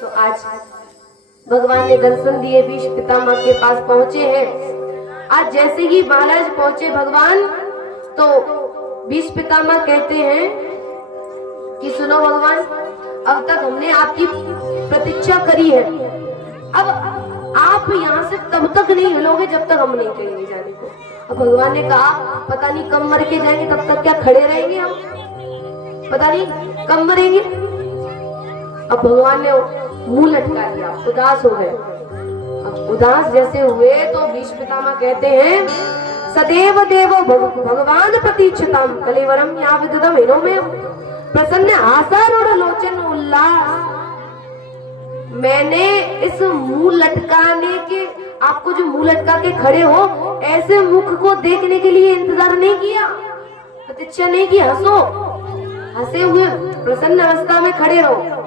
तो आज भगवान ने दर्शन दिए, भीष्म पितामह के पास पहुंचे हैं। आज जैसे ही महाराज पहुंचे भगवान, तो भीष्म पितामह कहते हैं कि सुनो भगवान, अब तक हमने आपकी प्रतीक्षा करी है, अब आप यहाँ से तब तक नहीं हिलोगे जब तक हम नहीं कहेंगे जाने को। अब भगवान ने कहा पता नहीं कब मर के जाएंगे, तब तक क्या खड़े रहेंगे हम, पता नहीं कब मरेंगे। अब भगवान ने मुंह लटका दिया, उदास हो गए। अब उदास जैसे हुए तो भीष्म पितामह कहते हैं सदैव देवो भगवान प्रतीक्षताम कलेवरम या विदुदम हिनो में प्रसन्न आसारूढ़ लोचन उल्लास। मैंने इस मुंह लटकाने के, आपको जो मुंह लटका के खड़े हो, ऐसे मुख को देखने के लिए इंतजार नहीं किया, प्रतीक्षा नहीं की। हंसो, हंसे हुए प्रसन्न अवस्था में खड़े रहो,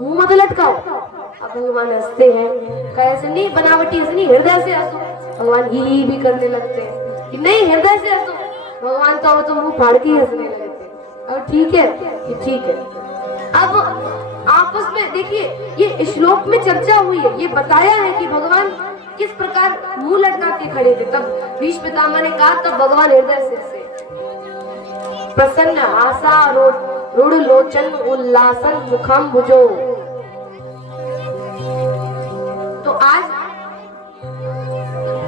मुंह मत लटकाओ। अब भगवान हंसते हैं, कैसे नहीं, बनावटी से नहीं, हृदय से हंसो। भगवान ही भी करने लगते हैं कि नहीं हृदय से हंसो। भगवान तो मुंह फाड़ के हंसने लगते हैं। और ठीक है कि ठीक है। अब आपस में देखिए, ये श्लोक में चर्चा हुई है, ये बताया है कि भगवान किस प्रकार मुंह लटका के खड़े थे। तब भीष्म पितामह ने कहा, तब भगवान हृदय से प्रसन्न आशा रूढ़ लोचन उल्लासन मुखम भुजो। तो आज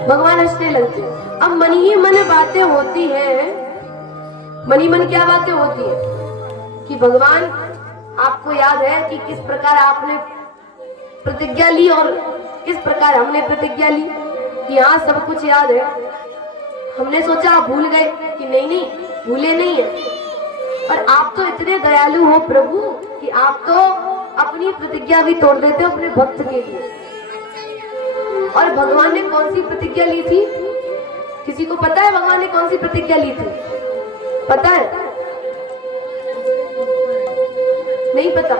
भगवान हंसने लगते। अब मन ही मन बातें होती है, मन ही मन क्या बातें होती है कि भगवान, आपको याद है कि किस प्रकार आपने प्रतिज्ञा ली और किस प्रकार हमने प्रतिज्ञा ली, कि हाँ सब कुछ याद है। हमने सोचा आप भूल गए, कि नहीं नहीं भूले नहीं है। पर आप तो इतने दयालु हो प्रभु कि आप तो अपनी प्रतिज्ञा भी तोड़ देते हो अपने भक्त के लिए। और भगवान ने कौन सी प्रतिज्ञा ली थी? किसी को पता है भगवान ने कौन सी प्रतिज्ञा ली थी? पता है? नहीं पता।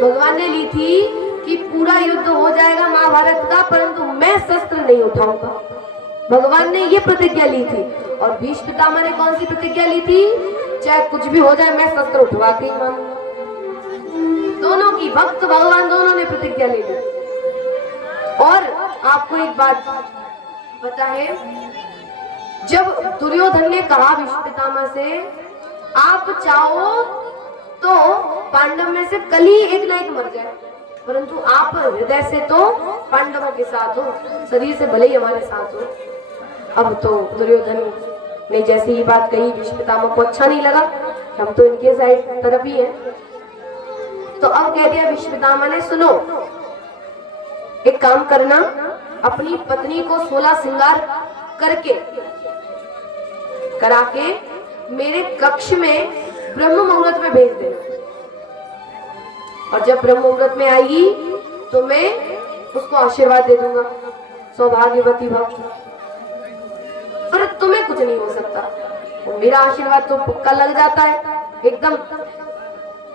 भगवान ने ली थी कि पूरा युद्ध हो जाएगा महाभारत का, परंतु मैं शस्त्र नहीं उठाऊंगा। भगवान ने ये प्रतिज्ञा ली थी। और भीष्म पितामह ने कौन सी प्रतिज्ञा ली थी? चाहे कुछ भी हो जाए मैं शस्त्र उठवा के ही मानूंगा। दोनों की, भक्त भगवान दोनों ने प्रतिज्ञा ली थी। और आपको एक बात पता है, जब दुर्योधन ने कहा भीष्म पितामह से, आप चाहो तो पांडव में से कल ही एक ना एक मर जाए, परंतु आप हृदय से तो पांडवों के साथ हो, शरीर से भले ही हमारे साथ हो। अब तो दुर्योधन ने जैसे ही बात कही, भीष्म पितामह को अच्छा नहीं लगा, हम तो इनके साइड तरफ ही हैं। तो अब कह दिया भीष्म पितामह ने, सुनो एक काम करना, अपनी पत्नी को 16 श्रृंगार करके करा के मेरे कक्ष में ब्रह्म मुहूर्त में भेज देना। और जब ब्रह्म मुहूर्त में आएगी तो मैं उसको आशीर्वाद दे दूंगा, सौभाग्यवती भव। पर तुम्हें कुछ नहीं हो सकता, और मेरा आशीर्वाद तो पक्का लग जाता है एकदम।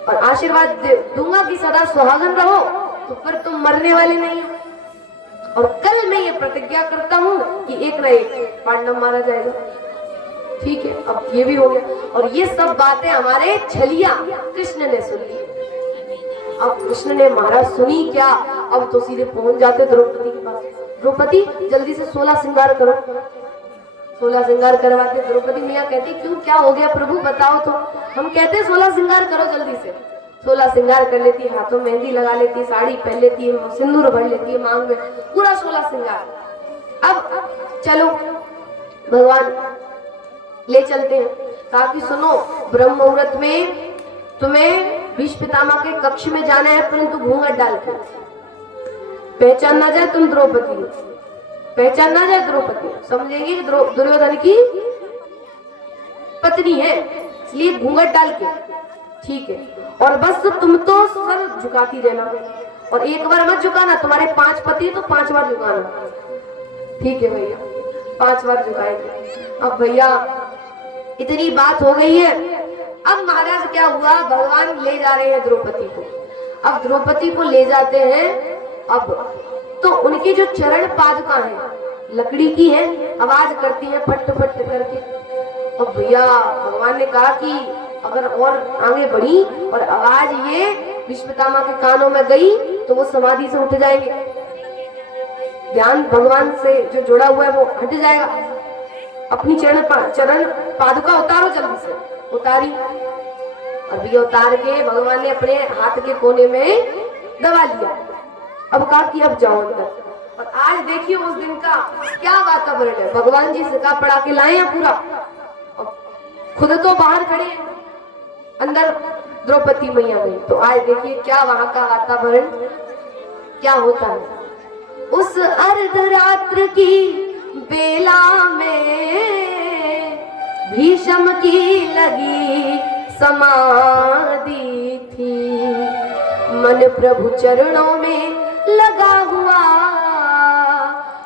और आशीर्वाद दूंगा कि सदा सुहागन रहो, तो फिर तुम मरने वाले नहीं हो। और कल मैं ये प्रतिज्ञा करता हूँ कि एक न एक पांडव मारा जाएगा। ठीक है, अब ये भी हो गया। और ये सब बातें हमारे छलिया कृष्ण ने सुन ली। अब कृष्ण ने महाराज सुनी क्या, अब तो सीधे पहुंच जाते द्रौपदी के पास। द्रौपदी जल्दी से 16 श्रृंगार करो। 16 श्रृंगार करवाते। द्रौपदी मैया कहती, क्यों, क्या हो गया प्रभु बताओ तो। हम कहते 16 श्रृंगार करो जल्दी से। 16 श्रृंगार कर लेती, हाथों मेहंदी लगा लेती, साड़ी पहन लेती, सिंदूर भर लेती है मांग में, पूरा 16 श्रृंगार। अब चलो भगवान ले चलते हैं। कहा कि सुनो, ब्रह्म मुहूर्त में तुम्हें भीष्म पितामह के कक्ष में जाना है, परंतु घूंघट डालकर, पहचान ना जाए तुम द्रौपदी हो, पहचान ना जाए द्रौपदी, समझेगी दुर्योधन की पत्नी है, इसलिए घूंघट डाल के। ठीक है, और बस तुम तो सर झुकाती रहना, और एक बार मत झुकाना, तुम्हारे 5 पति तो 5 बार झुकाना। ठीक है भैया, 5 बार झुकाएंगे। अब भैया इतनी बात हो गई है। अब महाराज क्या हुआ, भगवान ले जा रहे हैं द्रौपदी को। अब द्रौपदी को ले जाते हैं, अब तो उनकी जो चरण पादुका है लकड़ी की है, आवाज करती है पट पट करके। अब भैया भगवान ने कहा कि अगर और आगे बढ़ी और आवाज ये भीष्म पितामह के कानों में गई तो वो समाधि से उठ जाएंगे, ध्यान भगवान से जो जुड़ा हुआ है वो हट जाएगा। अपनी चरण पादुका उतारो, जल्दी से उतारी, और ये उतार के भगवान ने अपने हाथ के कोने में दबा लिया। अब कहा कि अब जाओ अंदर। और आज देखिए उस दिन का क्या वातावरण है, भगवान जी सिक्का पड़ा के लाए हैं पूरा, और खुद तो बाहर खड़े हैं, अंदर द्रौपदी मैया गई। तो आज देखिए क्या वहां का वातावरण क्या होता है। उस अर्धरात्र की बेला में भीष्म की लगी समाधि थी, मन प्रभु चरणों में लगा हुआ,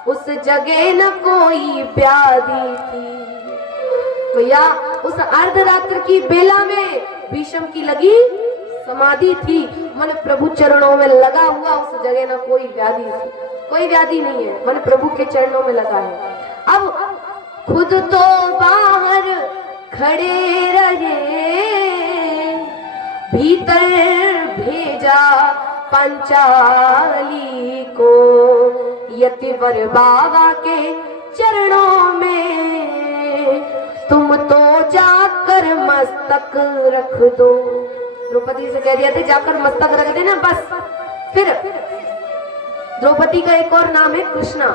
उस जगह न कोई व्याधि थी। तो या उस अर्धरात्र की बेला में भीष्म की लगी समाधि थी, मन प्रभु चरणों में लगा हुआ, उस जगह न कोई व्याधि थी। कोई व्याधि नहीं है, मन प्रभु के चरणों में लगा है। अब खुद तो बाहर खड़े रहे, भीतर भेजा पंचाली को, यतिवर बाबा के चरणों में तुम तो जाकर मस्तक रख दो। द्रौपदी से कह दिया था जाकर मस्तक रख देना बस। फिर द्रौपदी का एक और नाम है कृष्णा।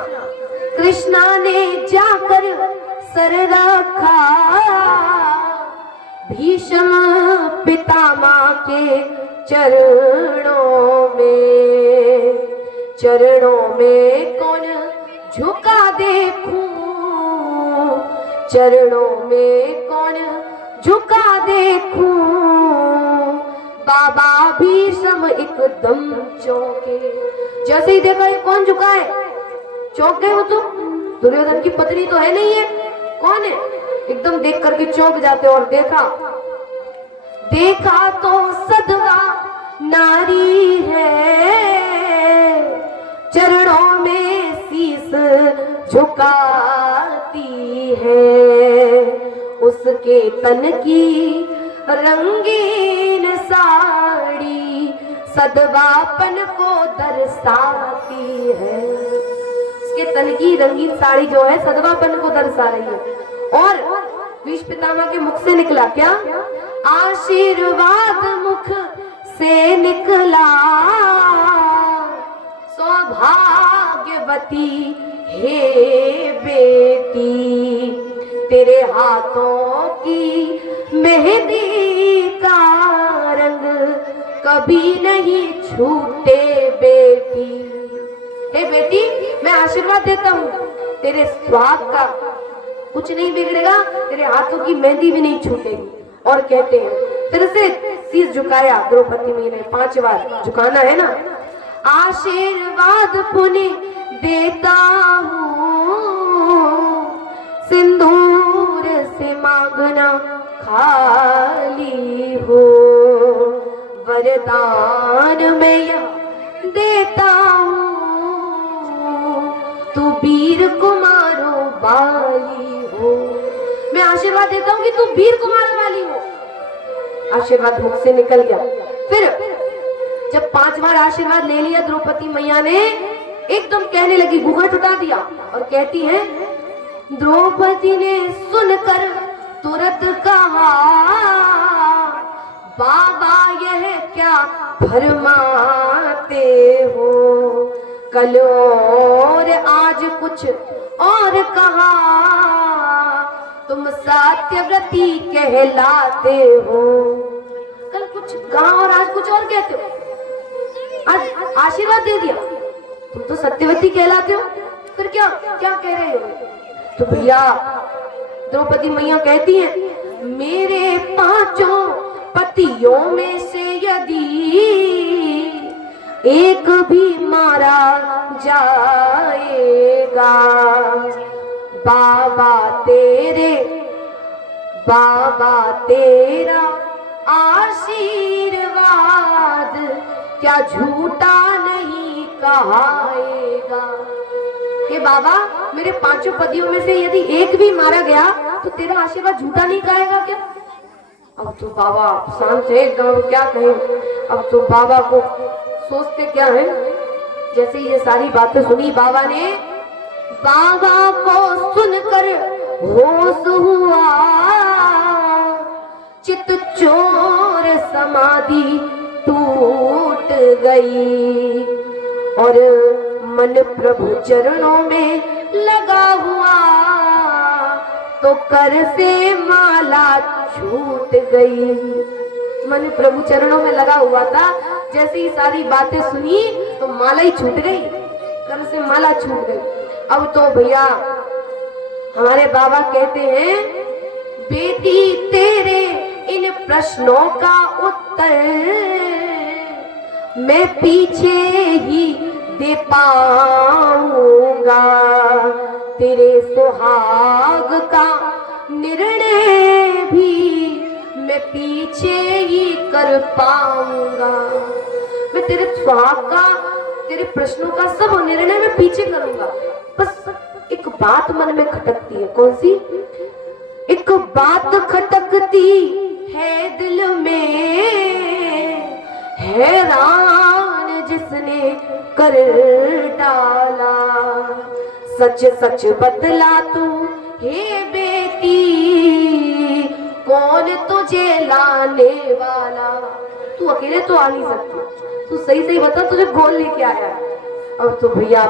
कृष्णा ने जाकर सर रखा भीष्म पितामह के चरणों में। चरणों में कौन झुका देखूं, चरणों में कौन झुका देखूं, बाबा भीष्म एकदम चौंके। जैसे ही देखा ये कौन झुका है, चौंक गए हो तुम। दुर्योधन की पत्नी तो है नहीं है, कौन है, एकदम देख करके चौंक जाते। और देखा तो सधवा नारी है, चरणों में शीस झुकाती है, उसके तन की रंगीन साड़ी सदवापन को दर्शाती है। उसके तन की रंगीन साड़ी जो है सदवापन को दर्शा रही है। और भीष्म पितामह के मुख से निकला क्या, आशीर्वाद मुख से निकला, सौभाग्यवती हे बेटी, तेरे हाथों की मेहंदी का रंग कभी नहीं छूटे बेटी। हे बेटी, मैं आशीर्वाद देता हूँ, तेरे स्वाद का कुछ नहीं बिगड़ेगा, तेरे हाथों की मेहंदी भी नहीं छूटेगी। और कहते हैं फिर से शीश झुकाया द्रौपदी मैया ने, 5 बार झुकाना है ना। आशीर्वाद पुण्य देता हूँ, सिंदूर से मांगना खाली हो, वरदान मैं देता हूँ, तू वीर कुमारो वाली हो। मैं आशीर्वाद देता हूँ कि तू वीर कुमार वाली हो। आशीर्वाद मुख से निकल गया। फिर जब 5 बार आशीर्वाद ले लिया द्रौपदी मैया ने, एकदम कहने लगी, घूंघट उठा दिया और कहती है, द्रौपदी ने सुनकर तुरंत कहा, बाबा यह क्या फरमाते हो, कल और आज कुछ और कहा, तुम सत्यव्रती कहलाते हो। कल कुछ कहा और आज कुछ और कहते हो, आज आशीर्वाद दे दिया, तुम तो सत्यवती कहलाते हो, फिर क्या क्या कह रहे हो। तो भैया द्रौपदी मैया कहती है, मेरे 5 पतियों में से यदि एक भी मारा जाएगा, बाबा तेरा आशीर्वाद क्या झूठा नहीं कहाएगा। हे बाबा, मेरे 5 पतियों में से यदि एक भी मारा गया तो तेरा आशीर्वाद झूठा नहीं कहेगा क्या। अब तो बाबा शांत है एकदम, क्या कहें। अब तो बाबा को सोचते क्या है, जैसे ये सारी बातें सुनी बाबा ने, बाबा को सुनकर होश हुआ, चित चोर समाधि टूट गई और मन प्रभु चरणों में लगा हुआ, तो कर से माला छूट गई। मन प्रभु चरणों में लगा हुआ था, जैसे ही सारी बातें सुनी तो माला ही छूट गई, कर से माला छूट गई। अब तो भैया हमारे बाबा कहते हैं, बेटी तेरे इन प्रश्नों का उत्तर मैं पीछे ही दे पाऊंगा, तेरे सुहाग का निर्णय भी मैं पीछे ही कर पाऊंगा। मैं तेरे सुहाग का, तेरे प्रश्नों का सब निर्णय मैं पीछे करूंगा। बस एक बात मन में खटकती है। कौन सी? एक बात खटकती है दिल में, हैरान जिसने कर डाला, सच सच बतला तू हे बेटी, कौन तुझे लाने वाला। तू अकेले तो आ नहीं सकती, तू सही सही बता, तुझे कौन लेके आया है। अब तो भैया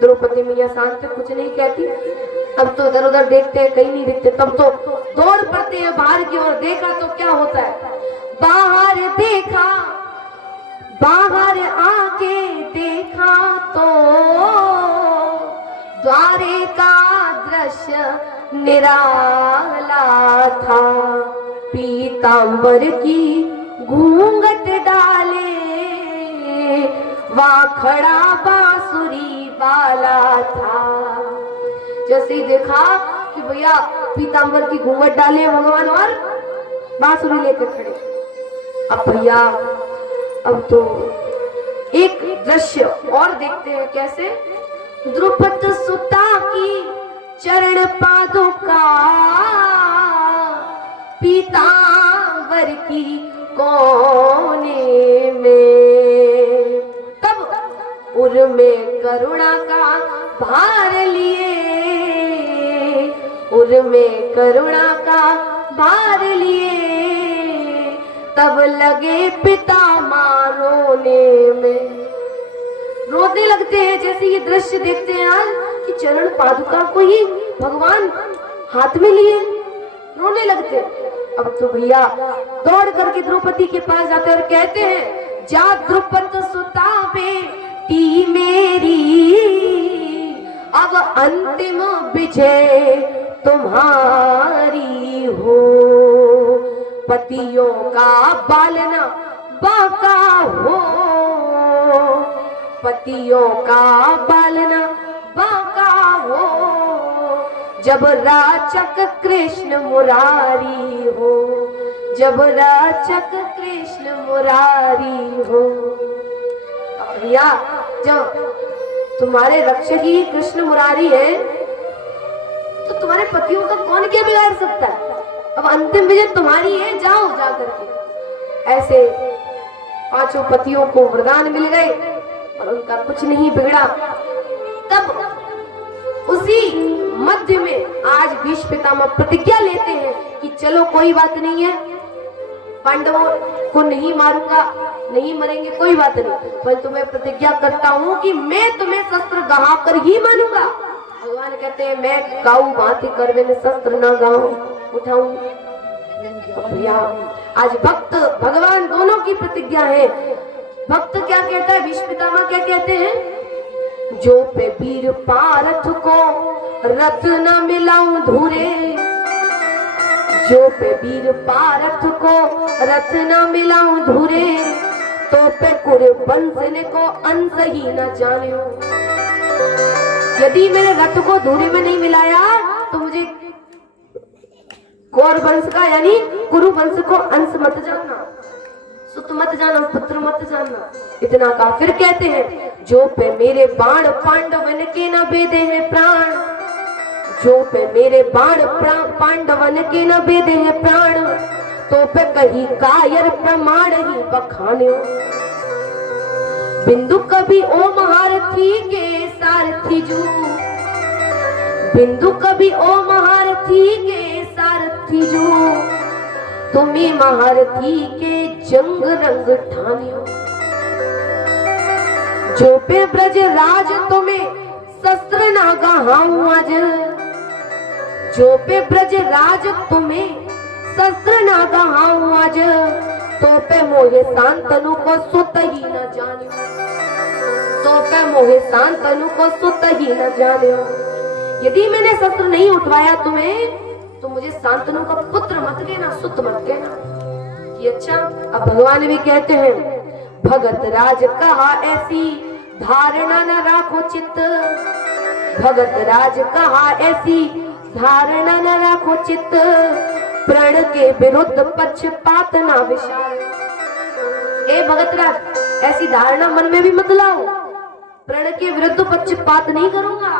द्रौपदी मैया शांत कुछ नहीं कहती। अब तो इधर उधर देखते हैं, कहीं नहीं दिखते, तब तो दौड़ पड़ते हैं बाहर की ओर। देखा तो क्या होता है, बाहर देखा, बाहर आके देखा तो द्वारे का दृश्य निराला था, पीतांबर की घूंघट डाले वहाँ खड़ा बांसुरी वाला था। जैसे ही देखा कि भैया पीतांबर की घूंघट डाले भगवान और बांसुरी लेकर खड़े। अब भैया अब तो एक दृश्य और देखते हैं, कैसे द्रुपद सुता की चरण पादुका पीतांबर की कोने में, तब उर में करुणा का भार लिए, उर में करुणा का भार लिए, तब लगे पिता रोने में। रोने लगते हैं जैसे ये दृश्य देखते हैं यार, कि चरण पादुका को ही भगवान हाथ में लिए, रोने लगते। अब तो भैया दौड़ करके द्रौपदी के पास जाते और कहते हैं, जा द्रुपद सुता बेटी मेरी, अब अंतिम विजय तुम्हारी हो, पतियों का बालना बाका हो, पतियों का पालना बाका हो, जब राचक कृष्ण मुरारी हो, जब राचक कृष्ण मुरारी हो। भैया जब तुम्हारे रक्षक ही कृष्ण मुरारी है, तो तुम्हारे पतियों का कौन क्या बिगाड़ सकता है। अब अंतिम विजय तुम्हारी है, जाओ जा करके। ऐसे पांचों पतियों को वरदान मिल गए और उनका कुछ नहीं बिगड़ा। तब उसी मध्य में आज भीष्म पितामह प्रतिज्ञा लेते हैं कि चलो कोई बात नहीं है, पांडवों को नहीं मारूंगा, नहीं मरेंगे, कोई बात नहीं, पर तुम्हें प्रतिज्ञा करता हूँ कि मैं तुम्हें शस्त्र गहा कर ही मानूंगा। भगवान कहते हैं, मैं गाऊ भांति कर मैंने शस्त्र न गाऊं उठाऊं। भैया आज भक्त भगवान दोनों की प्रतिज्ञा है। भक्त क्या कहता है, भीष्म पितामह क्या कहते हैं, जो पे वीर पारथ को रथ न मिलाऊं धूरे, जो पे वीर पारथ को रथ न मिलाऊं धूरे, तो पे कुरुवंश को अंश ही न जानियो। यदि मेरे रथ को धूरे में नहीं मिलाया तो मुझे कौर वंश का यानी कुरु वंश को अंश मत जानना, सुत मत जाना, पुत्र मत जानना। इतना का फिर कहते हैं, जो पे मेरे बाण पांडवन के न बेदे हैं प्राण, जो पे मेरे बाण पांडवन के न बेदे हैं प्राण, तो पे कही कायर प्रमाण ही बखान्यो। बिंदु कभी ओ महारथी के सारथी जू, बिंदु कभी ओ महारथी के सारथी जू, तुम्हें महारथी के जंग रंग ठानियो। जो पे ब्रज राज तुम्हें शस्त्र ना गहाऊं आज, जो पे ब्रज राज तुम्हें शस्त्र ना गहाऊं आज, तो पे मोहे शांतनु को सुत ही न जानियो, तो पे मोहे शांतनु को सुत ही न जानियो। यदि मैंने शस्त्र नहीं उठवाया तुम्हें तो मुझे शांतनु का पुत्र मत कहना, सुत मत कहना। ये अच्छा। अब भगवान भी कहते हैं, भगत राज कहा ऐसी धारणा न राखो चित्त, भगत राज कहा ऐसी धारणा न राखो चित्त, प्रण के विरुद्ध पक्षपात ना विचार। ए भगत राज, ऐसी धारणा मन में भी मत लाओ, प्रण के विरुद्ध पक्षपात नहीं करूंगा,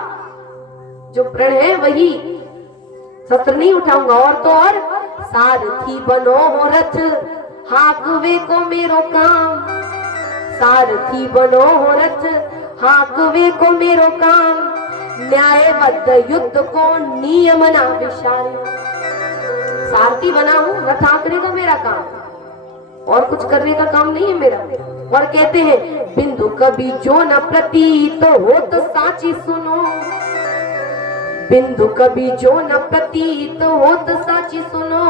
जो प्रण है वही, शस्त्र नहीं उठाऊंगा। और तो और सारथी बनो हो रथ, हाकवे को मेरो काम, सारथी बनो हो रथ, हाकवे को मेरो काम, न्यायबद्ध युद्ध को नियम ना विचार्यो। सारथी बना हूं, रथ हाँकने का मेरा काम, और कुछ करने का काम नहीं है मेरा। और कहते हैं, बिंदु कभी जो न प्रतीत हो तो साची सुनो, बिंदु कभी जो न प्रतीत हो तो साची सुनो,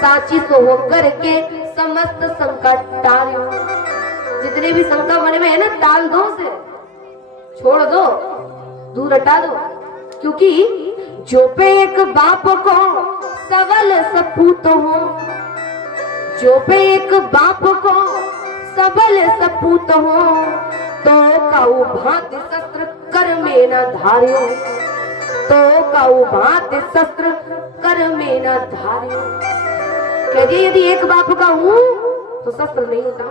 साची सो हो करके समस्त संकट टालो। जितने भी शंका मन में है ना, टाल दो उसे, छोड़ दो, दूर हटा दो। क्योंकि जो पे एक बाप को सबल सपूत हो, जो पे एक बाप को सबल सपूत हो, तो काऊ भांति शस्त्र कर में न धार्यो, तो काऊ भांति शस्त्र कर में न धार्यो। कहिए यदि एक बाप का हूं तो शस्त्र नहीं उठा।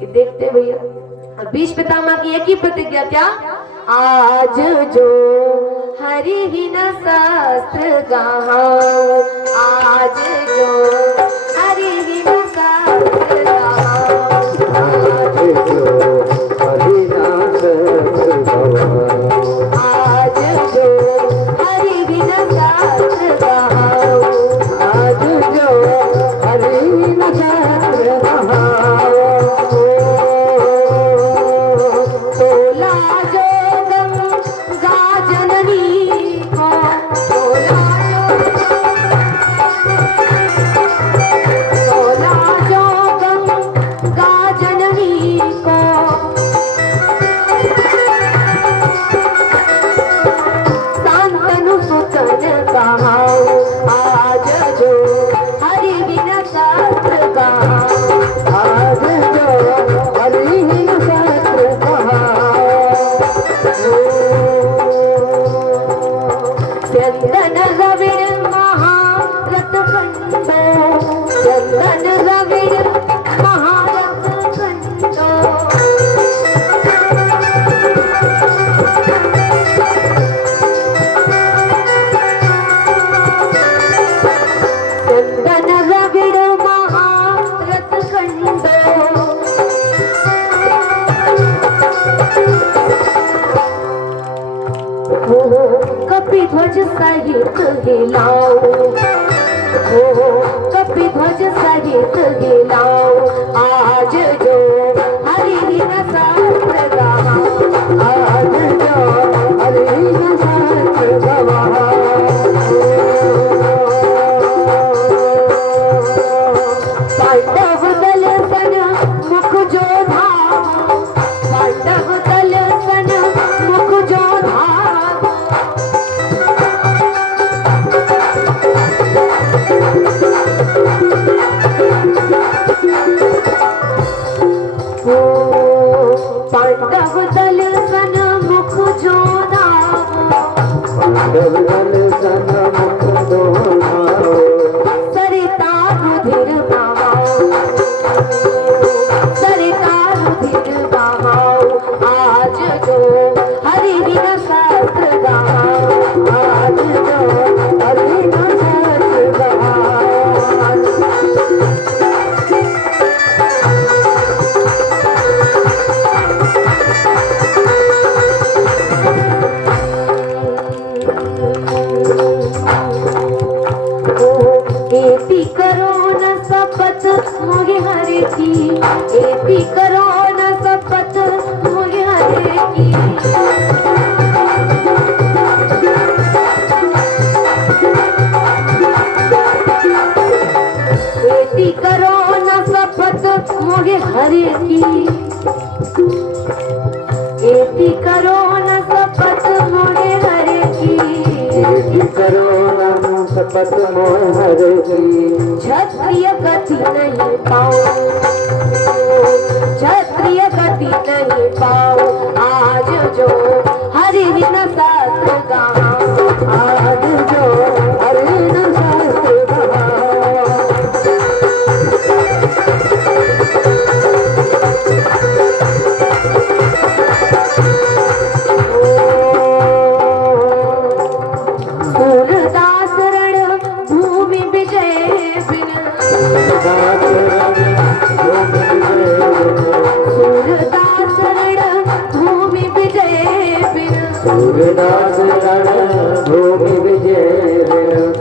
कि देखते भैया, भीष्म पितामह की एक ही प्रतिज्ञा, क्या? आज जो हरि ही न शस्त्र गाओ, आज जो हरि ही न शस्त्र गाओ, आज जो हरि न शस्त्र गाओ, आज जो हरि ही न शस्त्र गाओ, आज जो हरि ही न शस्त्र गाओ। तोला जो गंगा जननी को, तोला जो गंगा जननी को, शांतनु सुतन कहाओ, आज जो हरि बिन शस्त्र गाओ, आज जो हरि बिन शस्त्र गाओ। चंदन रविर महारथ कंडो, चंदन रविर महारथ कंडो, चंदन रविर महारथ कंडो, कपि ध्वज सहित हिलाओ, कपि ध्वज सहित हिलाओ, आज जो हरि न शस्त्र गाओ, आज जो हरि न शस्त्र गाओ। पांडव दल सन मुख जो धाम, पांडव दल सन मुख जो धाम, पांडव दल सन मुख जो धाम, पांडव दल सन मुख जो धाम, सरिता रुधिर बहाओ, सरिता रुधिर बहाओ, आज जो हरि बिन शस्त्र गाओ, आज जो हरि बिन शस्त्र गाओ। संपत मोहर की। क्षत्रिय गति नहीं पाओ, क्षत्रिय गति नहीं पाओ, आज जो हरि न शास्त्र गाओ, आज जो हरि न शास्त्र गाओ। सूरदास रण भूमि विजय बिन, सूरदास रण भूमि विजय बिन, सूरदास रण भूमि विजय बिन,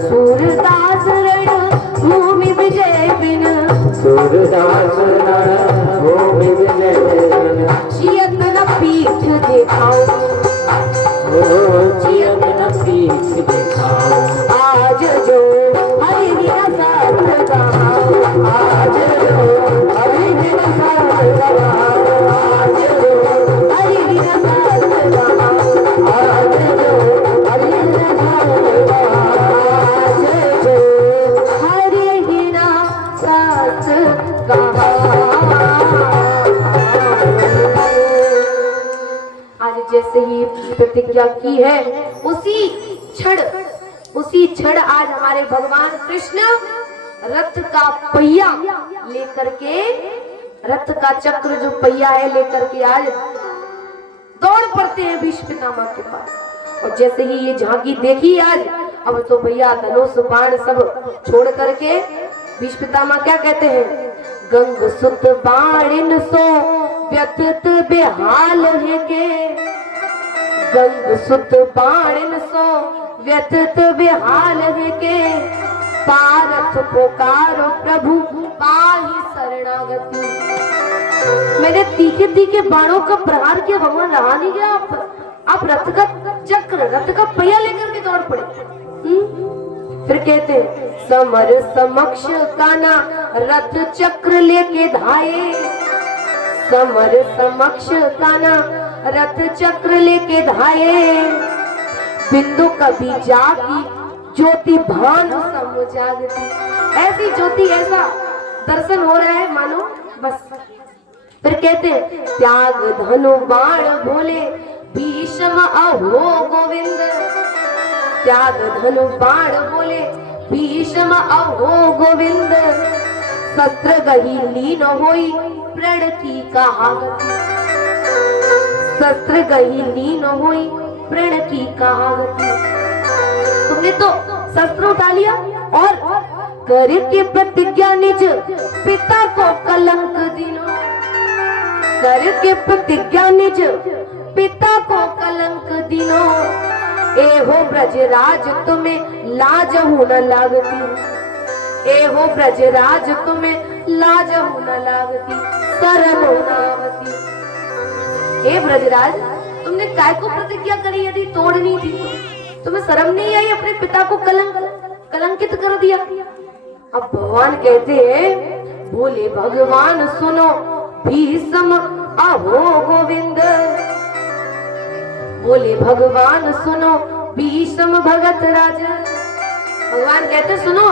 सूरदास रण भूमि विजय बिन, सूरदास रण भूमि विजय बिन। जियत न पीठ दिखाओ, जियत न पीठ दिखाओ, आज जो हरि न शास्त्र गाओ, आज जो हरि न शास्त्र गाओ, आज जो हरि न शास्त्र गाओ, आज जो हरि न शास्त्र गाओ, आज जो हरि न शास्त्र गाओ। आज जैसे ही प्रतिज्ञा की है उसी क्षण आज हमारे भगवान कृष्ण रथ का पहिया लेकर के, रथ का चक्र जो पहिया है लेकर के आज दौड़ पड़ते हैं भीष्म पितामह के पास। और जैसे ही ये झांकी देखी आज, अब तो भैया धनुष बाण सब छोड़ करके भीष्म पितामह क्या कहते हैं, गंग सुत बाणिन सो व्यथित बेहाल है के, गंग सुत बाणिन सो व्यथित बेहाल है के, पारथ पुकारो प्रभु पाहि शरणागति। मैंने तीखे तीखे बाणों का प्रहार किया, भगवान रहा नहीं गया, आप रथ का चक्र, रथ का पहिया लेकर के दौड़ पड़े। फिर कहते हैं समर समक्ष काना रथ चक्र लेके धाये, समर समक्ष काना रथ चक्र लेके धाये, बिंदु कभी जागी ज्योति भानु सम जागती। ऐसी ज्योति, ऐसा दर्शन हो रहा है मानो बस। फिर कहते हैं त्याग धनु बाण भोले भीष्म अहो गोविंद, त्याग धनु बाण बोले भीष्म अहो गोविंद, शस्त्र गही लीन होई प्रण की कहावत, शस्त्र गही लीन होई प्रण की कहावत। तुमने तो शस्त्र उठा लिया और करके प्रतिज्ञा निज पिता को कलंक दिनो, करके प्रतिज्ञा निज पिता को कलंक दिनो, एहो ब्रजराज तुम्हें लाज हूं न लागती, एहो ब्रजराज तुम्हें लाज हूं न लागती, शरण नावती। हे ब्रजराज, तुमने काय को प्रतिज्ञा करी, यदि तोड़नी थी तो तुम्हें शर्म नहीं आई, अपने पिता को कलंकित कर दिया। अब भगवान कहते हैं बोले भगवान सुनो भीष्म अहो गोविंद, बोले भगवान सुनो भीष्म भगत राजा। भगवान कहते सुनो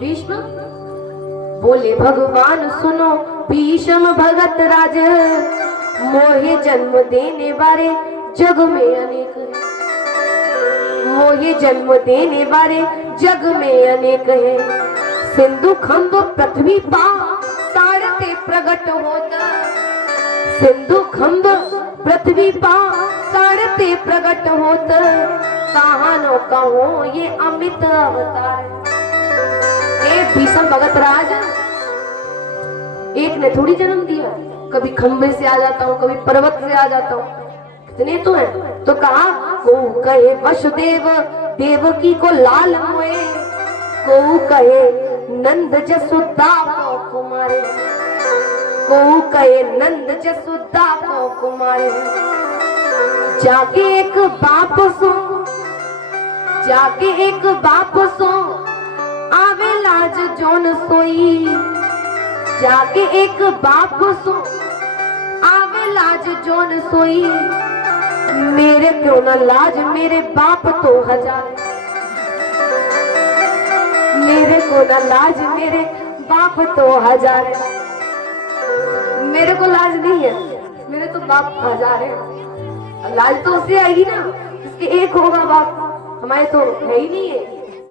भीष्म, बोले भगवान सुनो भीष्म भगत राजा, मोहे जन्म देने वाले जग में अनेक है, मोहे जन्म देने वाले जग में अनेक है, सिंधु खंभ पृथ्वी पा सारते प्रकट होता, सिंधु खंभ पृथ्वी पा सारते प्रकट होता, कहानो कहो ये अमित अवतार। ए भीष्म भगत राज, एक ने थोड़ी जन्म दिया, कभी खंभे से आ जाता हूँ, कभी पर्वत से आ जाता हूँ, कितने तो हैं। तो कहा को कहे वसुदेव देवकी को लाल मोए, को कहे नंद जसोदा को कुमारे, को कहे नंद जसोदा को कुमारे, जाके एक बाप सो, जाके एक बाप सो आवे लाज जोन सोई, जाके एक बाप सो आवे लाज जोन सोई, मेरे क्यों न लाज मेरे बाप तो हजार। मेरे को ना लाज, मेरे बाप तो हजार है। मेरे को लाज नहीं है, मेरे तो बाप हजार है। लाज तो उससे आएगी ना जिसके एक होगा बाप, हमारे तो है ही नहीं है।